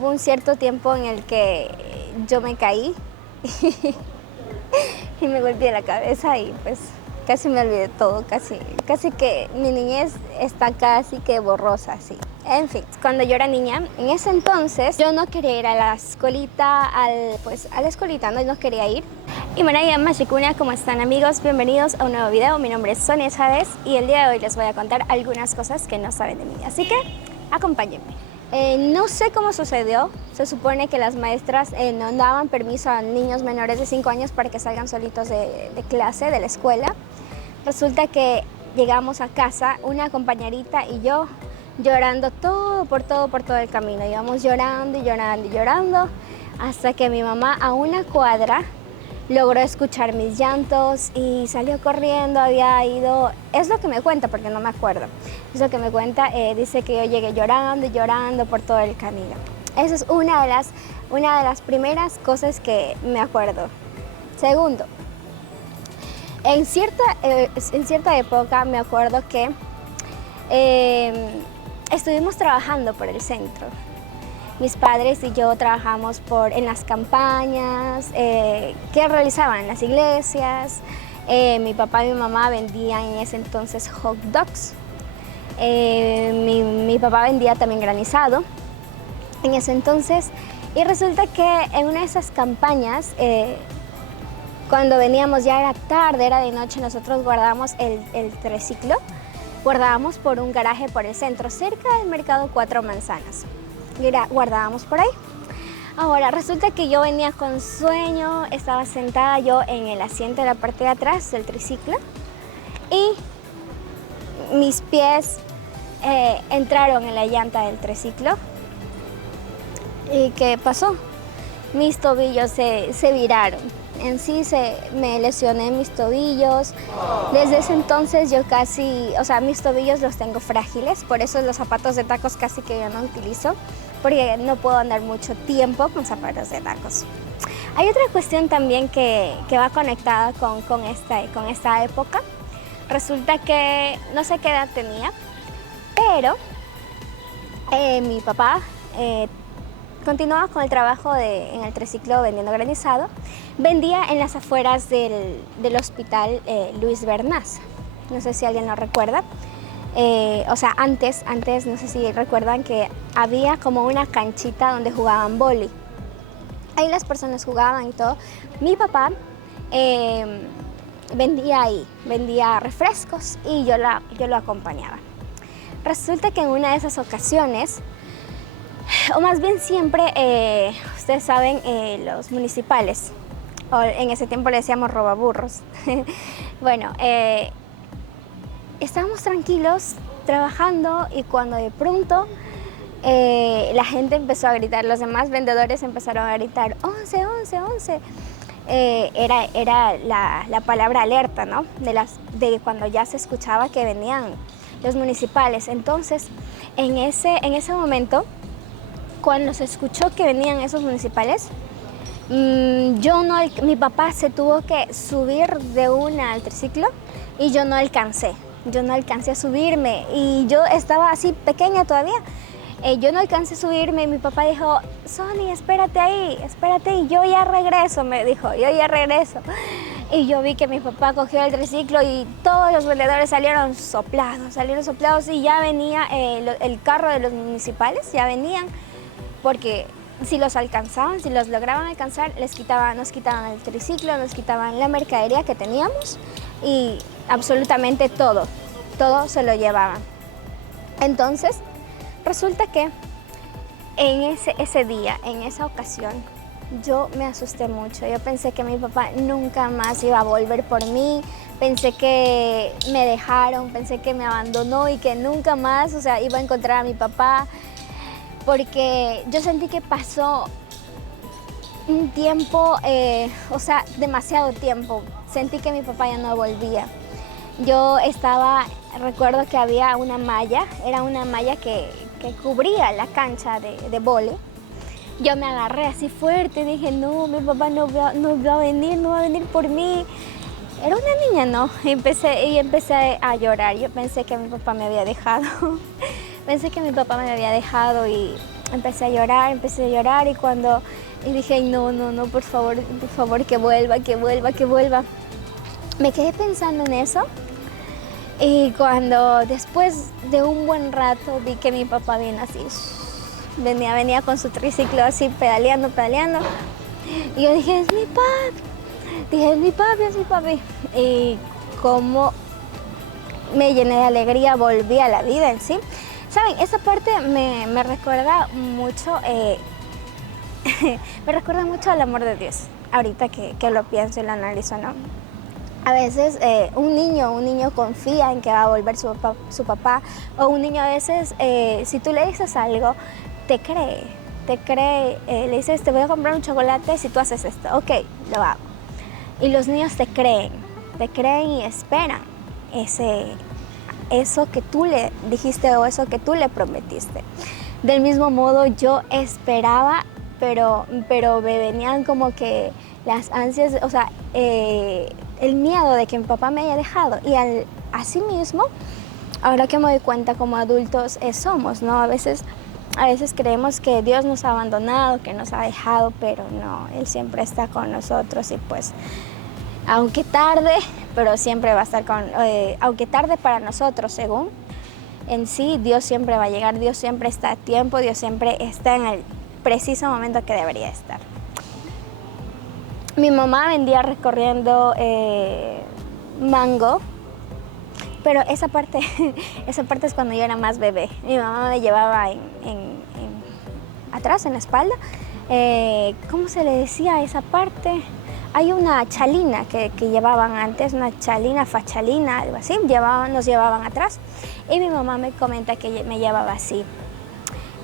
hubo un cierto tiempo en el que yo me caí y me golpeé la cabeza y pues casi me olvidé todo, casi que mi niñez está casi que borrosa, sí. En fin, cuando yo era niña, en ese entonces yo no quería ir a la escuelita, a la escuelita no quería ir. Y bueno, ya Mashikuna, ¿cómo están amigos? Bienvenidos a un nuevo video. Mi nombre es Sonia Chávez y el día de hoy les voy a contar algunas cosas que no saben de mí, así que acompáñenme. No sé cómo sucedió, se supone que las maestras no daban permiso a niños menores de 5 años para que salgan solitos de clase, de la escuela. Resulta que llegamos a casa, una compañerita y yo, llorando por todo el camino. Íbamos llorando y llorando y llorando, hasta que mi mamá a una cuadra logró escuchar mis llantos y salió corriendo, había ido, es lo que me cuenta porque no me acuerdo, es lo que me cuenta, dice que yo llegué llorando y llorando por todo el camino. Esa es una de las primeras cosas que me acuerdo. Segundo, en cierta época me acuerdo que estuvimos trabajando por el centro. Mis padres y yo trabajamos en las campañas que realizaban en las iglesias. Mi papá y mi mamá vendían en ese entonces hot dogs. Mi papá vendía también granizado en ese entonces. Y resulta que en una de esas campañas, cuando veníamos ya era tarde, era de noche, nosotros guardábamos el triciclo, guardábamos por un garaje por el centro, cerca del mercado Cuatro Manzanas. Guardábamos por ahí. Ahora, resulta que yo venía con sueño, estaba sentada yo en el asiento de la parte de atrás del triciclo y mis pies entraron en la llanta del triciclo. ¿Y qué pasó? Mis tobillos se viraron. En sí me lesioné mis tobillos. Desde ese entonces yo mis tobillos los tengo frágiles, por eso los zapatos de tacos casi que yo no utilizo, porque no puedo andar mucho tiempo con zapatos de tacos. Hay otra cuestión también que va conectada con esta época. Resulta que no sé qué edad tenía, pero mi papá continuaba con el trabajo en el triciclo vendiendo granizado. Vendía en las afueras del hospital Luis Bernaz. No sé si alguien lo recuerda. Antes, no sé si recuerdan que había como una canchita donde jugaban vóley. Ahí las personas jugaban y todo. Mi papá vendía ahí, vendía refrescos y yo lo acompañaba. Resulta que en una de esas ocasiones, o más bien siempre, ustedes saben, los municipales, o en ese tiempo le decíamos robaburros. Bueno, estábamos tranquilos trabajando y cuando de pronto la gente empezó a gritar, los demás vendedores empezaron a gritar 11, 11, 11. Era la palabra alerta, ¿no? De cuando ya se escuchaba que venían los municipales. Entonces, en ese momento, cuando se escuchó que venían esos municipales, mi papá se tuvo que subir de una al triciclo y yo no alcancé a subirme y yo estaba así pequeña todavía. Yo no alcancé a subirme y mi papá dijo, Sony, espérate ahí, y yo ya regreso, me dijo, yo ya regreso. Y yo vi que mi papá cogió el triciclo y todos los vendedores salieron soplados y ya venía el carro de los municipales, ya venían, porque si los lograban alcanzar, nos quitaban el triciclo, nos quitaban la mercadería que teníamos y absolutamente todo se lo llevaban. Entonces, resulta que en ese día, en esa ocasión, yo me asusté mucho. Yo pensé que mi papá nunca más iba a volver por mí, pensé que me dejaron, pensé que me abandonó y que nunca más, iba a encontrar a mi papá, porque yo sentí que pasó un tiempo, demasiado tiempo. Sentí que mi papá ya no volvía. Recuerdo que había una malla, era una malla que cubría la cancha de vóley. Yo me agarré así fuerte, dije, no, mi papá no va a venir por mí. Era una niña, ¿no? Y empecé a llorar. Yo pensé que mi papá me había dejado. Y empecé a llorar y dije, no, no, no, por favor, que vuelva, que vuelva, que vuelva. Me quedé pensando en eso y cuando después de un buen rato vi que mi papá viene así, venía con su triciclo así pedaleando, y yo dije, es mi papi, es mi papi. Y como me llené de alegría, volví a la vida en sí. ¿Saben? Esa parte me recuerda mucho, me recuerda mucho al amor de Dios, ahorita que lo pienso y lo analizo, ¿no? A veces un niño confía en que va a volver su papá, o un niño a veces, si tú le dices algo, te cree, le dices, te voy a comprar un chocolate si tú haces esto, ok, lo hago. Y los niños te creen y esperan eso que tú le dijiste o eso que tú le prometiste. Del mismo modo yo esperaba, pero me venían como que las ansias, o sea, el miedo de que mi papá me haya dejado. Y así mismo, ahora que me doy cuenta como adultos somos, ¿no? A veces creemos que Dios nos ha abandonado, que nos ha dejado, pero no, Él siempre está con nosotros y pues, aunque tarde, pero siempre va a estar aunque tarde para nosotros, según en sí, Dios siempre va a llegar, Dios siempre está a tiempo, Dios siempre está en el preciso momento que debería estar. Mi mamá vendía recorriendo mango, pero esa parte es cuando yo era más bebé. Mi mamá me llevaba atrás, en la espalda. ¿Cómo se le decía a esa parte? Hay una chalina que llevaban antes, una chalina, fachalina, algo así, nos llevaban atrás. Y mi mamá me comenta que me llevaba así.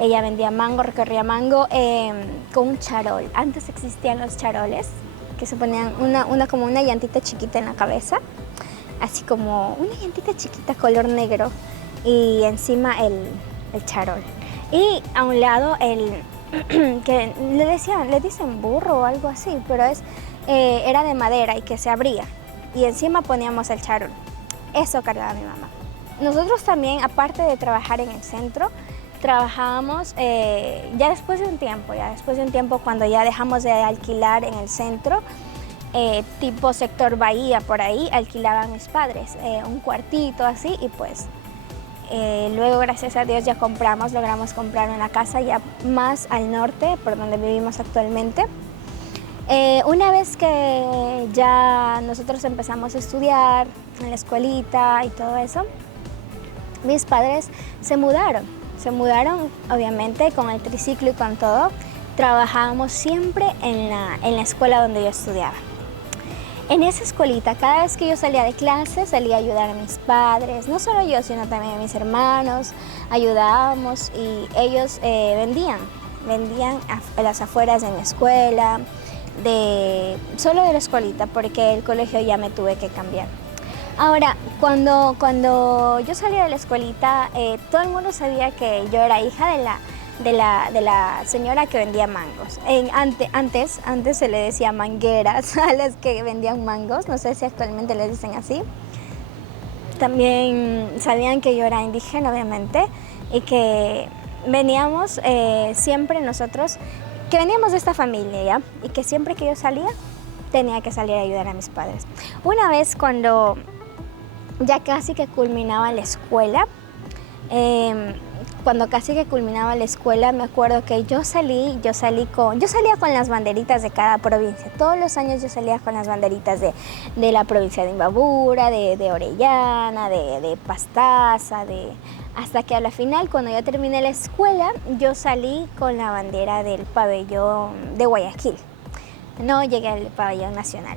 Ella vendía mango, recorría mango con un charol. Antes existían los charoles, que se ponían como una llantita chiquita en la cabeza, así como una llantita chiquita color negro, y encima el charol. Y a un lado que le dicen burro o algo así, pero era de madera y que se abría, y encima poníamos el charol. Eso cargaba mi mamá. Nosotros también, aparte de trabajar en el centro, trabajábamos ya después de un tiempo, cuando ya dejamos de alquilar en el centro, tipo sector Bahía, por ahí, alquilaban mis padres un cuartito así, y pues luego, gracias a Dios, ya logramos comprar una casa ya más al norte, por donde vivimos actualmente. Una vez que ya nosotros empezamos a estudiar en la escuelita y todo eso, mis padres se mudaron obviamente con el triciclo y con todo. Trabajábamos siempre en la escuela donde yo estudiaba. En esa escuelita, cada vez que yo salía de clase, salía a ayudar a mis padres, no solo yo, sino también a mis hermanos, ayudábamos, y ellos vendían a las afueras de mi escuela, solo de la escuelita, porque el colegio ya me tuve que cambiar. Ahora, cuando yo salí de la escuelita, todo el mundo sabía que yo era hija de la señora que vendía mangos. Antes se le decía mangueras a las que vendían mangos, no sé si actualmente les dicen así. También sabían que yo era indígena, obviamente, y que veníamos siempre nosotros, que veníamos de esta familia, ¿ya? Y que siempre que yo salía, tenía que salir a ayudar a mis padres. Una vez cuando ya casi que culminaba la escuela, me acuerdo que yo salía con las banderitas de cada provincia. Todos los años yo salía con las banderitas de la provincia de Imbabura, de Orellana, de Pastaza, hasta que a la final, cuando yo terminé la escuela, yo salí con la bandera del pabellón de Guayaquil. No llegué al pabellón nacional.